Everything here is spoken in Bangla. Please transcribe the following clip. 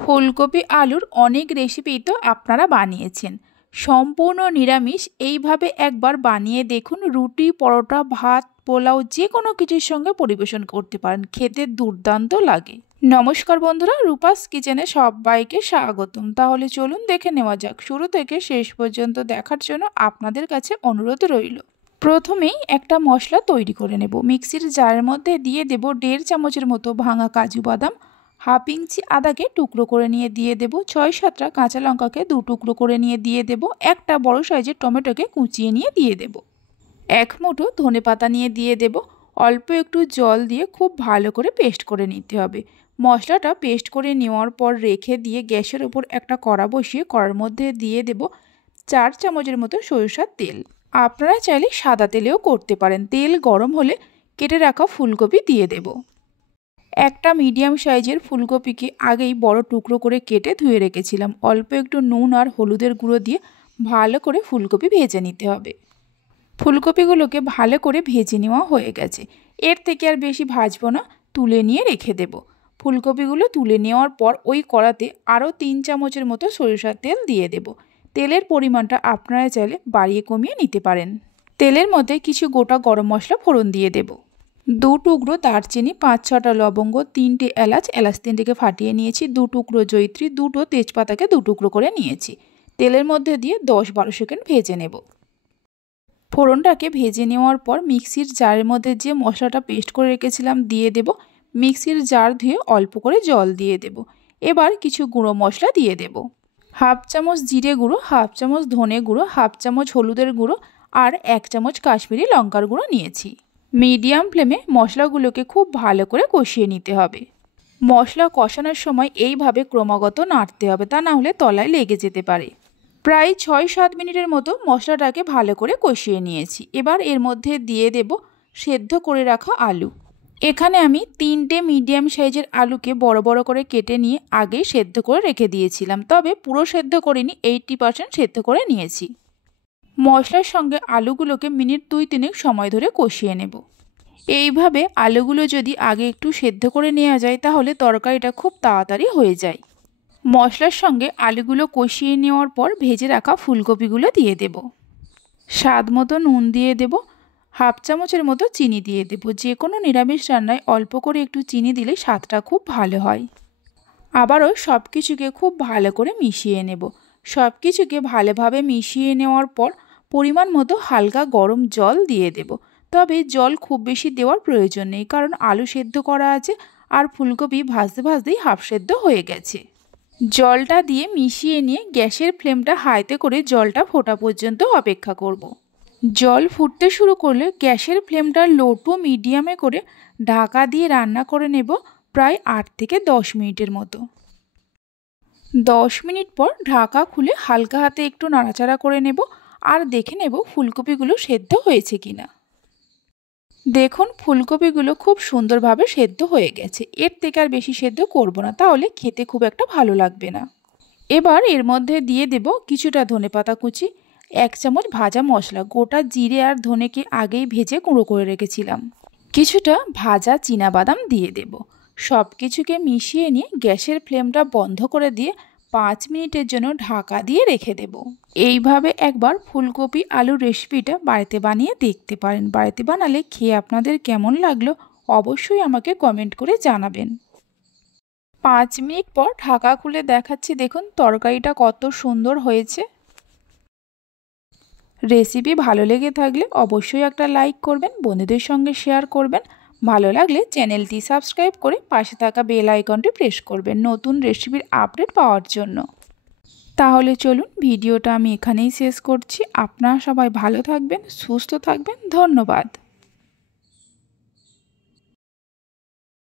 ফুলকপি আলুর অনেক রেসিপি তো আপনারা বানিয়েছেন। সম্পূর্ণ নিরামিষ এইভাবে একবার বানিয়ে দেখুন। রুটি, পরোটা, ভাত, পোলাও যে কোনো কিছুর সঙ্গে পরিবেশন করতে পারেন, খেতে দুর্দান্ত লাগে। নমস্কার বন্ধুরা, রূপাস কিচেনে সবাইকে স্বাগতম। তাহলে চলুন দেখে নেওয়া যাক। শুরু থেকে শেষ পর্যন্ত দেখার জন্য আপনাদের কাছে অনুরোধ রইল। প্রথমেই একটা মশলা তৈরি করে নেব। মিক্সির জারের মধ্যে দিয়ে দেব 1.5 চামচের মতো ভাঙা কাজু বাদাম, 1/2 ইঞ্চি আদাকে টুকরো করে নিয়ে দিয়ে দেব, 6-7টা কাঁচা লঙ্কাকে 2 টুকরো করে নিয়ে দিয়ে দেব, একটা বড় সাইজের টমেটোকে কুচিয়ে নিয়ে দিয়ে দেব, 1 মুঠো ধনেপাতা নিয়ে দিয়ে দেব। অল্প একটু জল দিয়ে খুব ভালো করে পেস্ট করে নিতে হবে। মশলাটা পেস্ট করে নেওয়ার পর রেখে দিয়ে গ্যাসের উপর একটা কড়া বসিয়ে কড়ার মধ্যে দিয়ে দেব 4 চামচের মতো সরিষার তেল। আপনারা চাইলে সাদা তেলেও করতে পারেন। তেল গরম হলে কেটে রাখা ফুলকপি দিয়ে দেব। একটা মিডিয়াম সাইজের ফুলকপিকে আগেই বড় টুকরো করে কেটে ধুয়ে রেখেছিলাম। অল্প একটু নুন আর হলুদের গুঁড়ো দিয়ে ভালো করে ফুলকপি ভেজে নিতে হবে। ফুলকপিগুলোকে ভালো করে ভেজে নেওয়া হয়ে গেছে। এর থেকে আর বেশি ভাজবো না, তুলে নিয়ে রেখে দেব। ফুলকপিগুলো তুলে নেওয়ার পর ওই কড়াতে আরও 3 চামচের মতো সরিষার তেল দিয়ে দেব। তেলের পরিমাণটা আপনারা চাইলে বাড়িয়ে কমিয়ে নিতে পারেন। তেলের মধ্যে কিছু গোটা গরম মশলা ফোড়ন দিয়ে দেব। 2 টুকরো দারচিনি, 5-6টা লবঙ্গ, 3টে এলাচ, 3টেকে ফাটিয়ে নিয়েছি, 2 টুকরো জয়িত্রী, 2টো তেজপাতাকে 2 টুকরো করে নিয়েছি। তেলের মধ্যে দিয়ে 10-12 সেকেন্ড ভেজে নেব। ফোড়নটাকে ভেজে নেওয়ার পর মিক্সির জারের মধ্যে যে মশলাটা পেস্ট করে রেখেছিলাম দিয়ে দেব। মিক্সির জার ধুয়ে অল্প করে জল দিয়ে দেব। এবার কিছু গুঁড়ো মশলা দিয়ে দেব। 1/2 চামচ জিরে গুঁড়ো, 1/2 চামচ ধনে গুঁড়ো, 1/2 চামচ হলুদের গুঁড়ো আর 1 চামচ কাশ্মীরি লঙ্কার গুঁড়ো নিয়েছি। মিডিয়াম ফ্লেমে মশলাগুলোকে খুব ভালো করে কষিয়ে নিতে হবে। মশলা কষানোর সময় এইভাবে ক্রমাগত নাড়তে হবে, তা না হলে তলায় লেগে যেতে পারে। প্রায় 6-7 মিনিটের মতো মশলাটাকে ভালো করে কষিয়ে নিয়েছি। এবার এর মধ্যে দিয়ে দেব সেদ্ধ করে রাখা আলু। এখানে আমি 3টে মিডিয়াম সাইজের আলুকে বড় বড় করে কেটে নিয়ে আগে সেদ্ধ করে রেখে দিয়েছিলাম, তবে পুরো সেদ্ধ করিনি, 80% সেদ্ধ করে নিয়েছি। মশলার সঙ্গে আলুগুলোকে মিনিট 2-3 সময় ধরে কষিয়ে নেব। এইভাবে আলুগুলো যদি আগে একটু সেদ্ধ করে নেওয়া যায় তাহলে তরকারিটা খুব তাড়াতাড়ি হয়ে যায়। মশলার সঙ্গে আলুগুলো কষিয়ে নেওয়ার পর ভেজে রাখা ফুলকপিগুলো দিয়ে দেব। স্বাদ মতো নুন দিয়ে দেব। 1/2 চামচের মতো চিনি দিয়ে দেব। যে কোনো নিরামিষ রান্নায় অল্প করে একটু চিনি দিলে স্বাদটা খুব ভালো হয়। আবারও সব কিছুকে খুব ভালো করে মিশিয়ে নেব। সব কিছুকে ভালোভাবে মিশিয়ে নেওয়ার পর পরিমাণ মতো হালকা গরম জল দিয়ে দেব। তবে জল খুব বেশি দেওয়ার প্রয়োজন নেই, কারণ আলু সেদ্ধ করা আছে আর ফুলকপি ভাজতে ভাজতেই হাফ সেদ্ধ হয়ে গেছে। জলটা দিয়ে মিশিয়ে নিয়ে গ্যাসের ফ্লেমটা হাইতে করে জলটা ফোটা পর্যন্ত অপেক্ষা করব। জল ফুটতে শুরু করলে গ্যাসের ফ্লেমটা লো টু মিডিয়ামে করে ঢাকা দিয়ে রান্না করে নেব প্রায় 8 থেকে 10 মিনিটের মতো। 10 মিনিট পর ঢাকা খুলে হালকা হাতে একটু নাড়াচাড়া করে নেব আর দেখে নেব ফুলকপিগুলো সেদ্ধ হয়েছে কিনা। দেখুন ফুলকপিগুলো খুব সুন্দরভাবে সেদ্ধ হয়ে গেছে। এর থেকে আর বেশি সেদ্ধ করব না, তাহলে খেতে খুব একটা ভালো লাগবে না। এবার এর মধ্যে দিয়ে দেব কিছুটা ধনেপাতা কুচি, 1 চামচ ভাজা মশলা, গোটা জিরে আর ধনেকে আগেই ভেজে গুঁড়ো করে রেখেছিলাম, কিছুটা ভাজা চীনাবাদাম দিয়ে দেব। সব কিছুকে মিশিয়ে নিয়ে গ্যাসের ফ্লেমটা বন্ধ করে দিয়ে 5 মিনিটের জন্য ঢাকা দিয়ে রেখে দেব। এইভাবে একবার ফুলকপি আলুর রেসিপিটা বাড়িতে বানিয়ে দেখতে পারেন। বাড়িতে বানালে খেয়ে আপনাদের কেমন লাগলো অবশ্যই আমাকে কমেন্ট করে জানাবেন। 5 মিনিট পর ঢাকা খুলে দেখাচ্ছি, দেখুন তরকারিটা কত সুন্দর হয়েছে। রেসিপি ভালো লেগে থাকলে অবশ্যই একটা লাইক করবেন, বন্ধুদের সঙ্গে শেয়ার করবেন। ভালো লাগলে চ্যানেলটি সাবস্ক্রাইব করে পাশে থাকা বেল আইকনটি প্রেস করবেন নতুন রেসিপির আপডেট পাওয়ার জন্য। তাহলে চলুন ভিডিওটা আমি এখানেই শেষ করছি। আপনারা সবাই ভালো থাকবেন, সুস্থ থাকবেন। ধন্যবাদ।